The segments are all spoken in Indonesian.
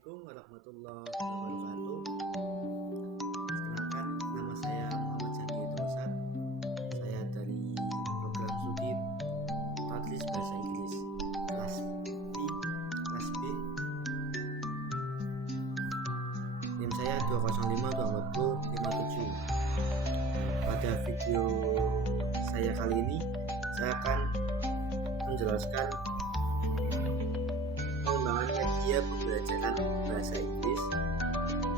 Assalamualaikum warahmatullahi wabarakatuh. Perkenalkan, nama saya Muhammad Zaki Rosat. Saya dari program studi Tadris Bahasa Inggris kelas B. NIM saya 2052057. Pada video saya kali ini, saya akan menjelaskan pengembangan media pembelajaran bahasa Inggris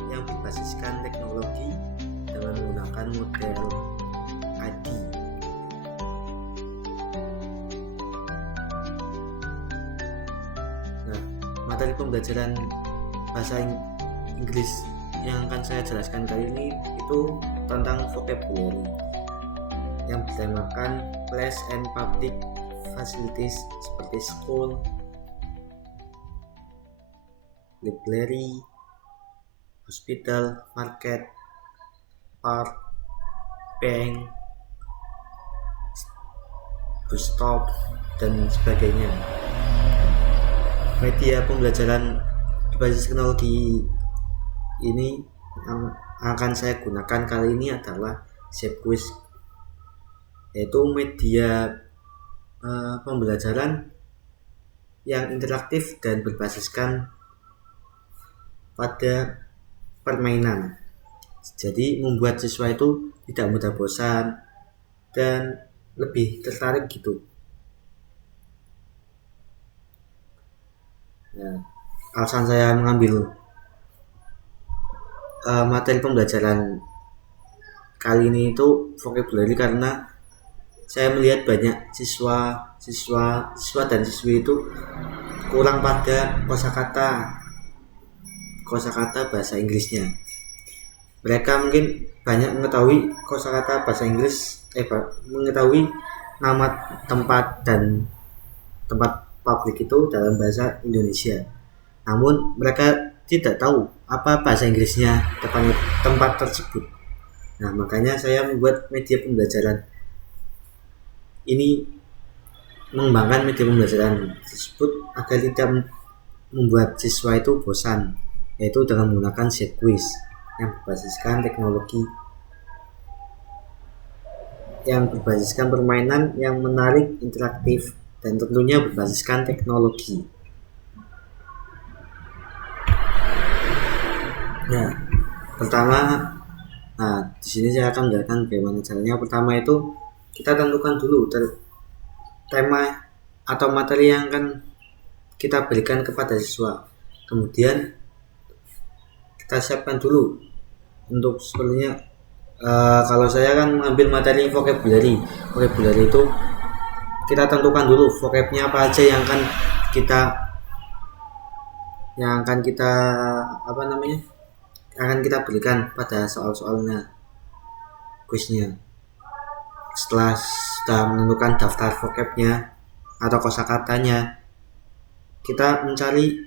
yang berbasiskan teknologi dengan menggunakan model ID. Nah, materi pembelajaran bahasa Inggris yang akan saya jelaskan kali ini itu tentang vocabulary yang bertemakan place and public facilities seperti school, library, hospital, market, park, bank, bus stop, dan sebagainya. Media pembelajaran berbasis teknologi ini yang akan saya gunakan kali ini adalah Zepquiz, yaitu media pembelajaran yang interaktif dan berbasiskan pada permainan. Jadi membuat siswa itu tidak mudah bosan dan lebih tertarik gitu. Nah, alasan saya mengambil materi pembelajaran kali ini itu vocabulary karena saya melihat banyak siswa dan siswi itu kurang pada kosakata bahasa Inggrisnya. Mereka mungkin banyak mengetahui kosakata bahasa Inggris, mengetahui nama tempat dan tempat publik itu dalam bahasa Indonesia. Namun mereka tidak tahu apa bahasa Inggrisnya depan tempat tersebut. Nah, makanya saya membuat media pembelajaran ini, mengembangkan media pembelajaran tersebut agar tidak membuat siswa itu bosan, yaitu dengan menggunakan Zepquiz yang berbasiskan teknologi, yang berbasiskan permainan yang menarik, interaktif, dan tentunya berbasiskan teknologi. Nah, di sini saya akan menjelaskan bagaimana caranya. Pertama itu kita tentukan dulu tema atau materi yang akan kita berikan kepada siswa. Kemudian kita siapkan dulu untuk sebenarnya kalau saya kan mengambil materi vocabulary itu kita tentukan dulu vocabnya apa aja yang akan kita berikan pada soal-soalnya, kuisnya. Setelah sudah menentukan daftar vocabnya atau kosakatanya, kita mencari,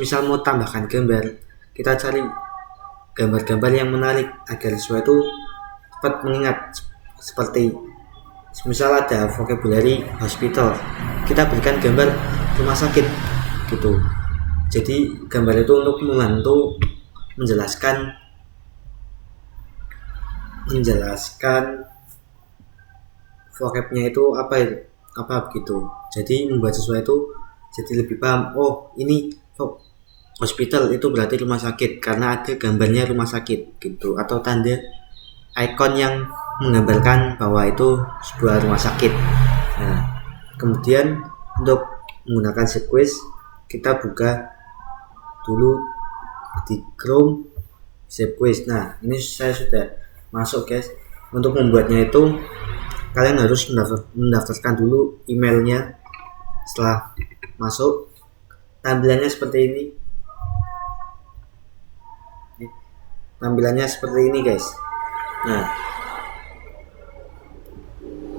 misal mau tambahkan gambar, kita cari gambar-gambar yang menarik agar siswa itu cepat mengingat. Seperti misal ada vocabulary hospital, kita berikan gambar rumah sakit gitu. Jadi gambar itu untuk membantu menjelaskan vocabnya itu apa begitu. Jadi membuat siswa itu jadi lebih paham, oh ini hospital itu berarti rumah sakit karena ada gambarnya rumah sakit gitu, atau tanda ikon yang menggambarkan bahwa itu sebuah rumah sakit. Nah, kemudian untuk menggunakan Zepquiz, kita buka dulu di Chrome Zepquiz. Nah, ini saya sudah masuk guys. Untuk membuatnya itu kalian harus mendaftarkan dulu emailnya. Setelah masuk, tampilannya seperti ini guys. Nah,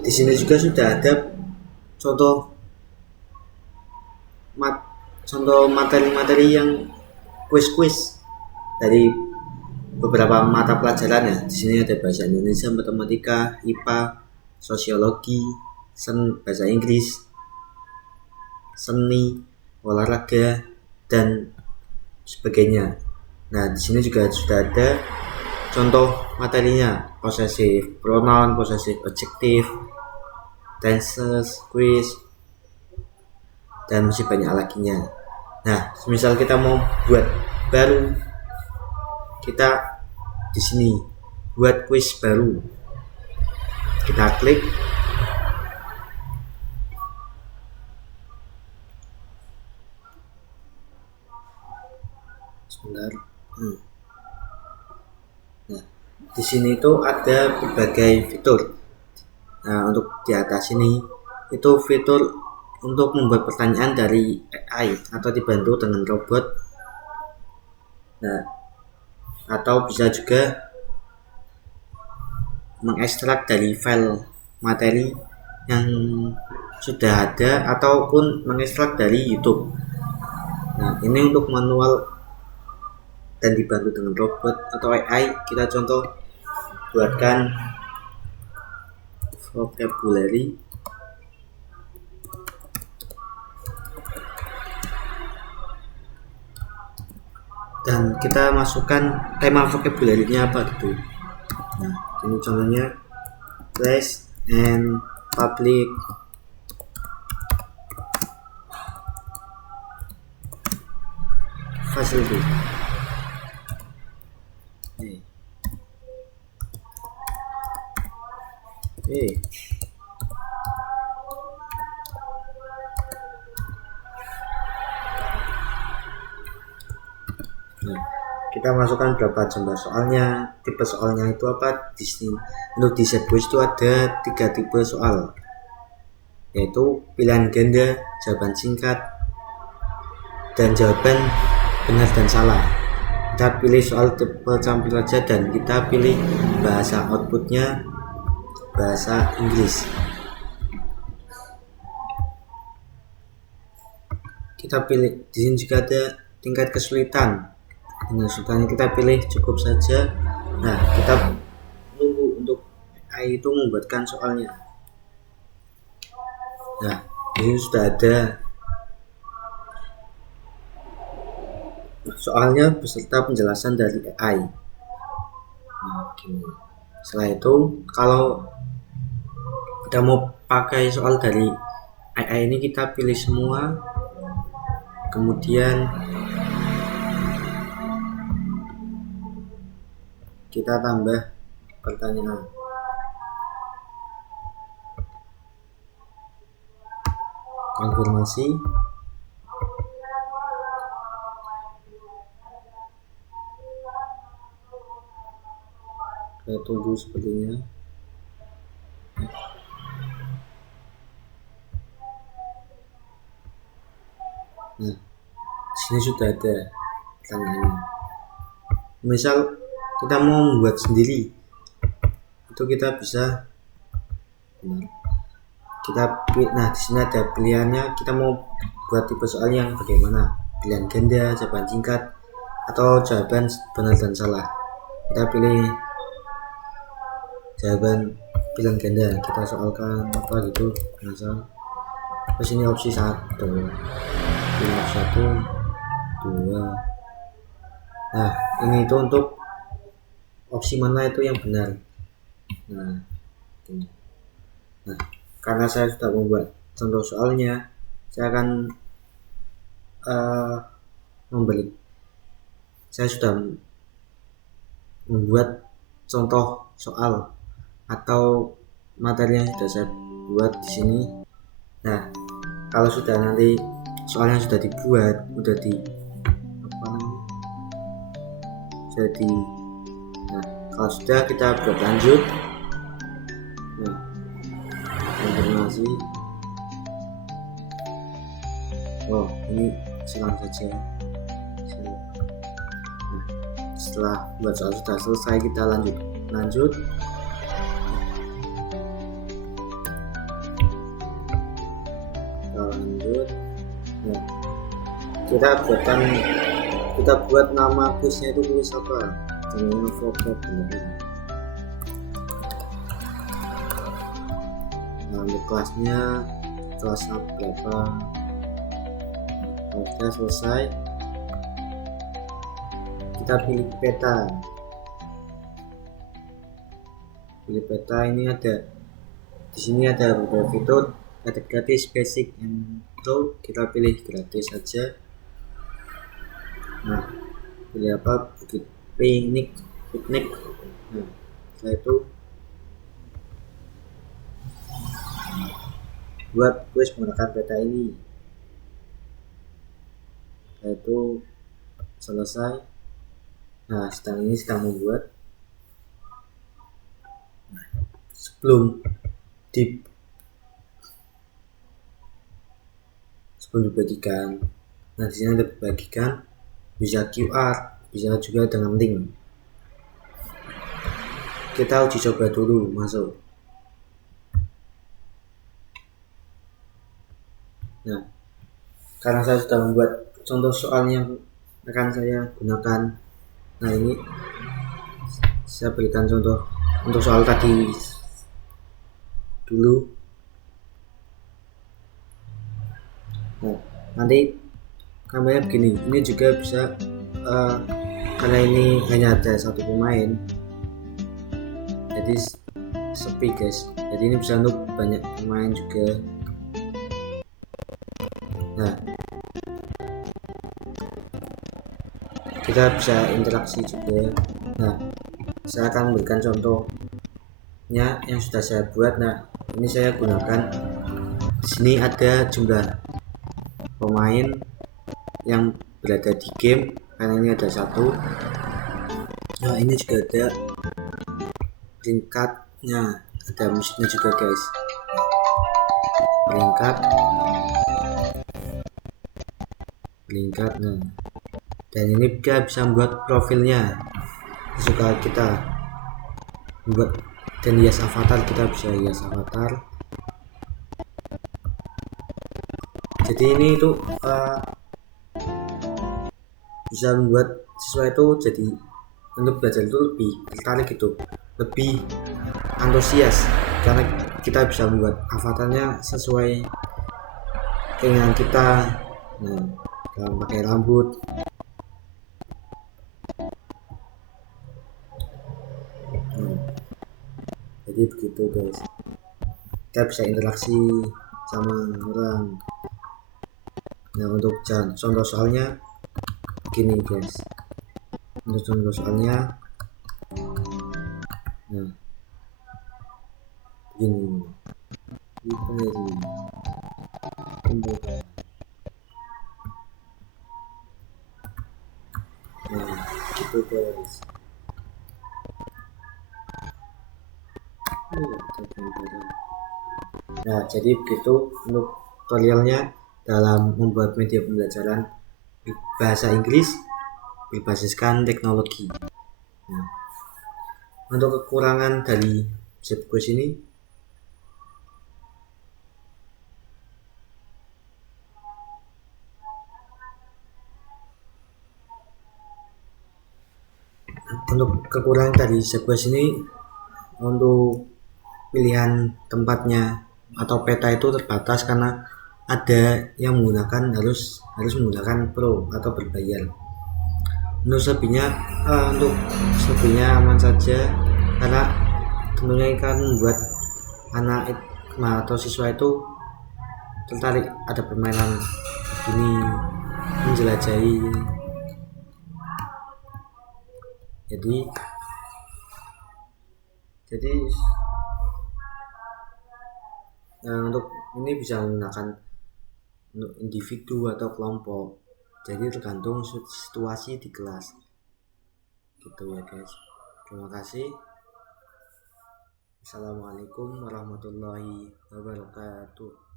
di sini juga sudah ada contoh materi-materi yang kuis dari beberapa mata pelajaran ya. Di sini ada bahasa Indonesia, matematika, IPA, sosiologi, bahasa Inggris, seni, olahraga, dan sebagainya. Nah, di sini juga sudah ada contoh materinya, possessive pronoun, possessive adjective, tenses, quiz, dan masih banyak laginya. Nah, misal kita mau buat baru, kita di sini buat quiz baru, kita klik. Sebentar. Nah, di sini itu ada berbagai fitur. Nah, untuk di atas ini itu fitur untuk membuat pertanyaan dari AI atau dibantu dengan robot. Nah, atau bisa juga mengekstrak dari file materi yang sudah ada ataupun mengekstrak dari YouTube. Nah, ini untuk manual dan dibantu dengan robot atau AI. Kita contoh buatkan vocabulary, dan kita masukkan tema vocabulary-nya apa gitu. Nah, ini contohnya place and public facility. Nah, kita masukkan berapa jumlah soalnya, tipe soalnya itu apa. Di sini untuk di setbox itu ada 3 tipe soal, yaitu pilihan ganda, jawaban singkat, dan jawaban benar dan salah. Kita pilih soal tipe campur saja dan kita pilih bahasa outputnya bahasa Inggris. Kita pilih di sini juga ada tingkat kesulitan. Dengan kesulitannya kita pilih cukup saja. Nah, kita tunggu untuk AI itu membuatkan soalnya. Nah, ini sudah ada soalnya beserta penjelasan dari AI. Nah, gini. Setelah itu, kalau kita mau pakai soal dari AI ini, kita pilih semua, kemudian kita tambah pertanyaan. Konfirmasi. Kita tunggu sepertinya. Nah, sini sudah ada pertanyaannya. Misal kita mau membuat sendiri, itu kita bisa nah di sini ada pilihannya. Kita mau buat tipe soal yang bagaimana, pilihan ganda, jawaban singkat, atau jawaban benar dan salah. Kita pilih jawaban pilihan ganda, kita soalkan apa gitu, misal terus ini opsi 1, pilih 1, 2. Nah, ini itu untuk opsi mana itu yang benar. Nah, karena saya sudah membuat contoh soalnya, saya akan saya sudah membuat contoh soal atau materi yang sudah saya buat di sini. Nah, kalau sudah nanti soalnya sudah dibuat, nah, kalau sudah, kita buat lanjut. Nah, konfirmasi. Oh, ini silang saja. Nah, setelah buat soal sudah selesai, kita lanjut. Nah, kita buat nama kuisnya itu tulis apa, namanya vocabulary. Nah, untuk kelasnya kelas berapa. Kalau sudah selesai, kita pilih peta. Pilih peta, ini ada di sini ada beberapa fitur, ada gratis, basic, and pro. Kita pilih gratis saja. Nah, pilih apa? Bukit piknik. Nah, setelah itu buat kuis menggunakan peta ini. Setelah itu selesai. Nah, ini sedang membuat. Nah, sebelum dibagikan, nah di sini ada dibagikan, bisa QR, bisa juga dengan link. Kita uji coba dulu masuk. Nah, karena saya sudah membuat contoh soal yang akan saya gunakan. Nah, ini saya berikan contoh untuk soal tadi dulu. Nah, nanti kameranya begini. Ini juga bisa karena ini hanya ada satu pemain, jadi sepi guys. Jadi ini bisa untuk banyak pemain juga. Nah, kita bisa interaksi juga. Nah, saya akan memberikan contohnya yang sudah saya buat. Nah, ini saya gunakan. Di sini ada jumlah pemain yang berada di game, karena ini ada satu. Nah, ini juga ada peringkatnya, ada musiknya juga guys. Peringkat. Nah, dan ini kita bisa membuat profilnya suka kita buat, dan hias avatar, kita bisa hias avatar. Jadi ini itu bisa membuat siswa itu jadi untuk belajar itu lebih tertarik gitu, lebih antusias, karena kita bisa membuat avatarnya sesuai keinginan kita. Nah, dalam pakai rambut. Nah, jadi begitu guys, kita bisa interaksi sama orang. Nah, untuk contoh soalnya gini guys, untuk contoh soalnya, nah begini, nah gitu guys. Nah, jadi begitu untuk tutorialnya dalam membuat media pembelajaran bahasa Inggris berbasiskan teknologi. Nah, untuk kekurangan dari Zipquest ini, untuk pilihan tempatnya atau peta itu terbatas, karena ada yang menggunakan harus menggunakan pro atau berbayar. Untuk selebihnya aman saja, karena tentunya akan membuat anak atau siswa itu tertarik, ada permainan ini, menjelajahi. Jadi untuk ini bisa menggunakan untuk individu atau kelompok, jadi tergantung situasi di kelas gitu ya guys. Terima kasih. Assalamualaikum warahmatullahi wabarakatuh.